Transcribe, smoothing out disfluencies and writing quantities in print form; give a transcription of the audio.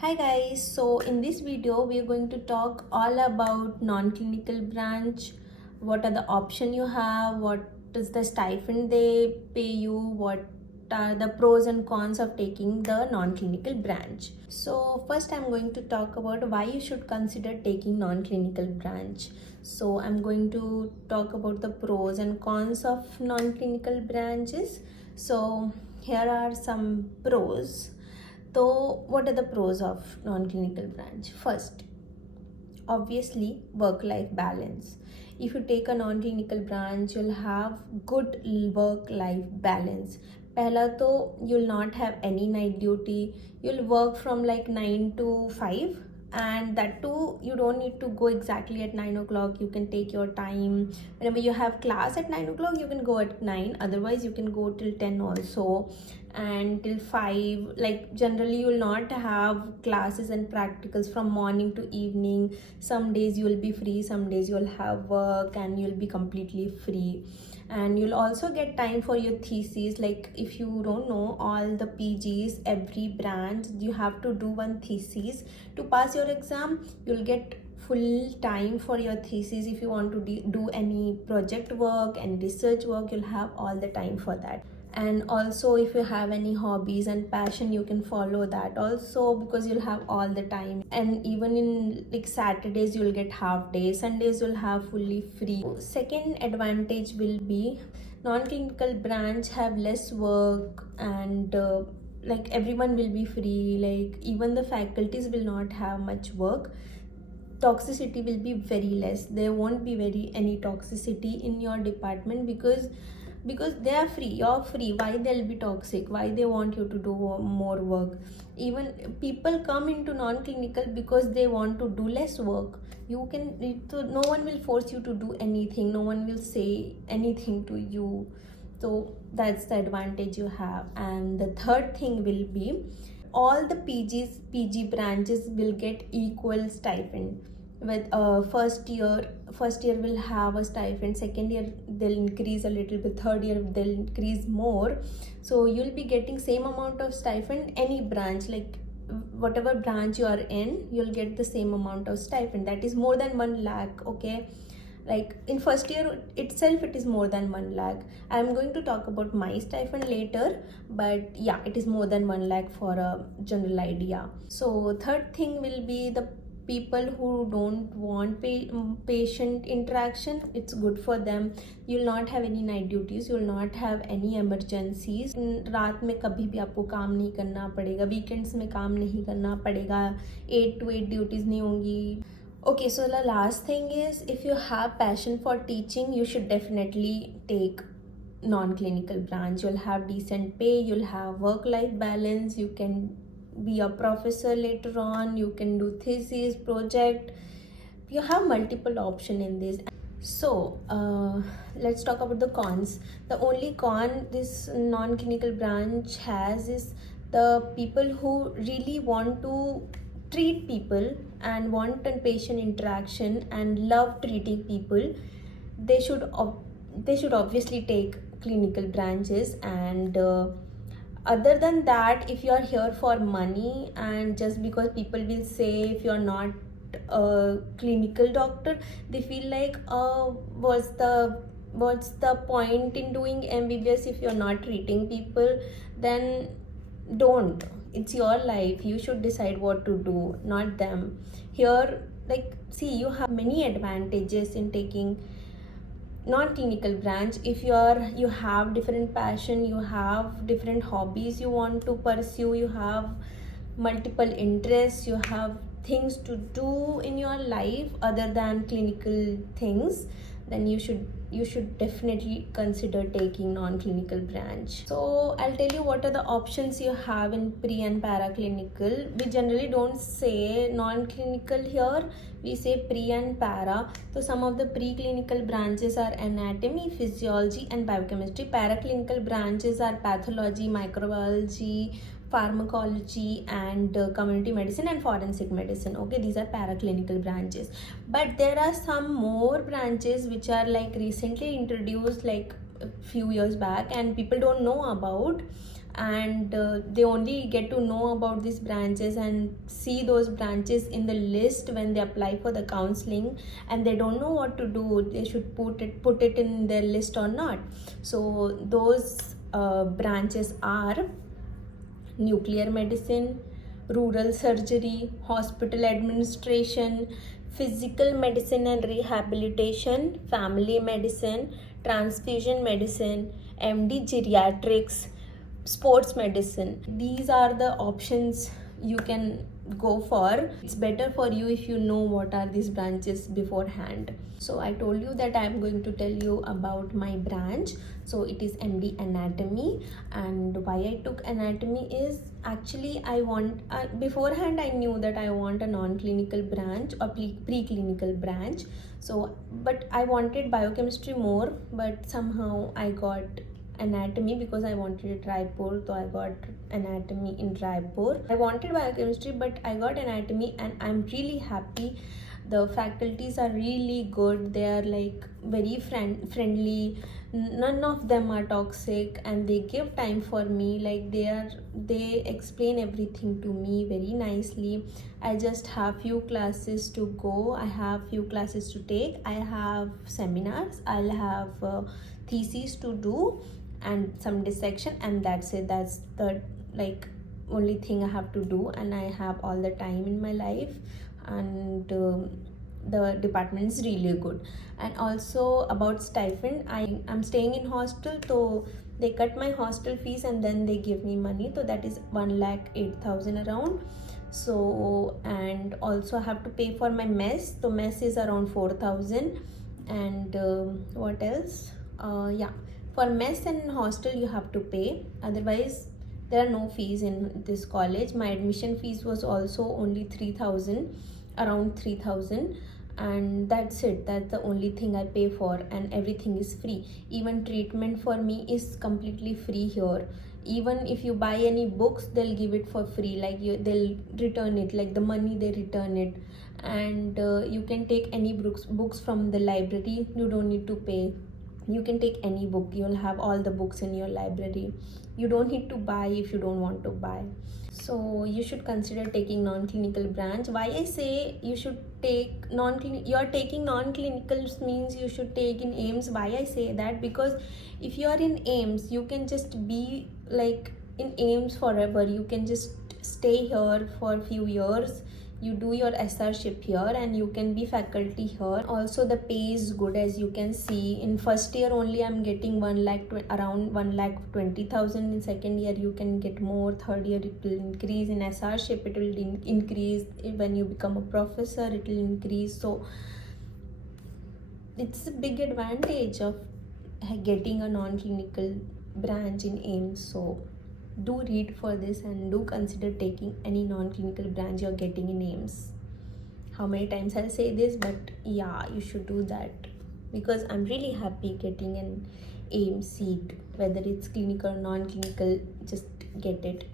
Hi guys, so in this video we are going to talk all about non-clinical branch. What are the option you have, what is the stipend they pay you, what are the pros and cons of taking the non-clinical branch. So first I'm going to talk about why you should consider taking non-clinical branch. So I'm going to talk about the pros and cons of non-clinical branches. So here are some pros. So, what are the pros of non-clinical branch? First, obviously, work-life balance. If you take a non-clinical branch, you'll have good work-life balance. Pehla to you'll not have any night duty. You'll work from like 9 to 5, and that too you don't need to go exactly at 9 o'clock. You can take your time. Whenever you have class at 9 o'clock, you can go at 9. Otherwise, you can go till 10 also, and till 5. Like generally you will not have classes and practicals from morning to evening. Some days you will be free, some days you will have work, and you'll be completely free. And you'll also get time for your thesis. Like if you don't know, all the PGs, every branch, you have to do one thesis to pass your exam. You'll get full time for your thesis. If you want to do any project work and research work, you'll have all the time for that. And also if you have any hobbies and passion, you can follow that also, because you'll have all the time. And even in like Saturdays you'll get half day, Sundays you'll have fully free. Second advantage will be non-clinical branch have less work, and like everyone will be free. Like even the faculties will not have much work. Toxicity will be very less. There won't be any toxicity in your department, because they are free, you're free. Why they'll be toxic? Why they want you to do more work? Even people come into non-clinical because they want to do less work. No one will force you to do anything, no one will say anything to you. So that's the advantage you have. And the third thing will be, all the PG branches will get equal stipend. With first year will have a stipend, second year they'll increase a little bit, third year they'll increase more. So you'll be getting same amount of stipend any branch. Like whatever branch you are in, you'll get the same amount of stipend. That is more than 1 lakh. Okay, like in first year itself it is more than 1 lakh. I'm going to talk about my stipend later, but yeah, it is more than 1 lakh for a general idea. So third thing will be the people who don't want patient interaction. It's good for them. You'll not have any night duties, you'll not have any emergencies. रात में कभी भी आपको काम नहीं करना पड़ेगा, weekends में काम नहीं करना पड़ेगा, 8 to 8 ड्यूटीज नहीं होंगी. Okay, so the last thing is, if you have passion for teaching, you should definitely take non-clinical branch. You'll have decent pay, you'll have work-life balance, you can be a professor later on, you can do thesis, project. You have multiple option in this. So let's talk about the cons. The only con this non-clinical branch has is the people who really want to treat people and want a patient interaction and love treating people. They should obviously take clinical branches. And other than that, if you are here for money, and just because people will say if you are not a clinical doctor, they feel like what's the point in doing MBBS if you're not treating people? Then don't. It's your life, you should decide what to do, not them. Here, like, see, you have many advantages in taking non-clinical branch. If you have different passion, you have different hobbies you want to pursue, you have multiple interests, you have things to do in your life other than clinical things, then you should definitely consider taking non-clinical branch. So I'll tell you what are the options you have in pre and paraclinical. We generally don't say non-clinical here, we say pre and para. So some of the preclinical branches are anatomy, physiology and biochemistry. Paraclinical branches are pathology, microbiology, pharmacology and community medicine and forensic medicine. Okay, these are paraclinical branches. But there are some more branches which are like recently introduced, like a few years back, and people don't know about. and they only get to know about these branches and see those branches in the list when they apply for the counseling, and they don't know what to do. They should put it in their list or not. So those branches are nuclear medicine, rural surgery, hospital administration, physical medicine and rehabilitation, family medicine, transfusion medicine, MD geriatrics, sports medicine. These are the options you can go for. It's better for you if you know what are these branches beforehand. So I told you that I'm going to tell you about my branch. So it is MD anatomy, and why I took anatomy is actually beforehand I knew that I want a non-clinical branch or preclinical branch. So but I wanted biochemistry more, but somehow I got anatomy because I wanted it Raipur, so I got anatomy in Raipur. I wanted biochemistry, but I got anatomy, and I'm really happy. The faculties are really good. They are like very friendly. None of them are toxic, and they give time for me. Like they explain everything to me very nicely. I just have few classes to go. I have few classes to take. I have seminars. I'll have theses to do and some dissection, and that's it. That's the like only thing I have to do, and I have all the time in my life. And the department is really good. And also about stipend, I'm staying in hostel, so they cut my hostel fees and then they give me money, so that is 1,08,000 around. So, and also I have to pay for my mess. The mess is around 4,000. And what else? Yeah, for mess and hostel you have to pay, otherwise there are no fees in this college. My admission fees was also only 3,000, around 3,000, and that's it. That's the only thing I pay for, and everything is free. Even treatment for me is completely free here. Even if you buy any books, they'll give it for free. Like they'll return it, like the money they return it. And you can take any books from the library. You don't need to pay. You can take any book. You'll have all the books in your library. You don't need to buy if you don't want to buy. So you should consider taking non-clinical branch. Why I say you should take non-clinical, you are taking non-clinical means you should take in AIIMS. Why I say that? Because if you are in AIIMS, you can just be like in AIIMS forever. You can just stay here for a few years. You do your SR-ship here and you can be faculty here. Also the pay is good, as you can see. In first year only I'm getting around 1,20,000. In second year you can get more. Third year it will increase. In SR-ship it will increase. When you become a professor it will increase. So it's a big advantage of getting a non-clinical branch in AIIMS. So do read for this and do consider taking any non-clinical branch you're getting in AIIMS. How many times I'll say this, but yeah, you should do that, because I'm really happy getting an AIIMS seat. Whether it's clinical or non-clinical, just get it.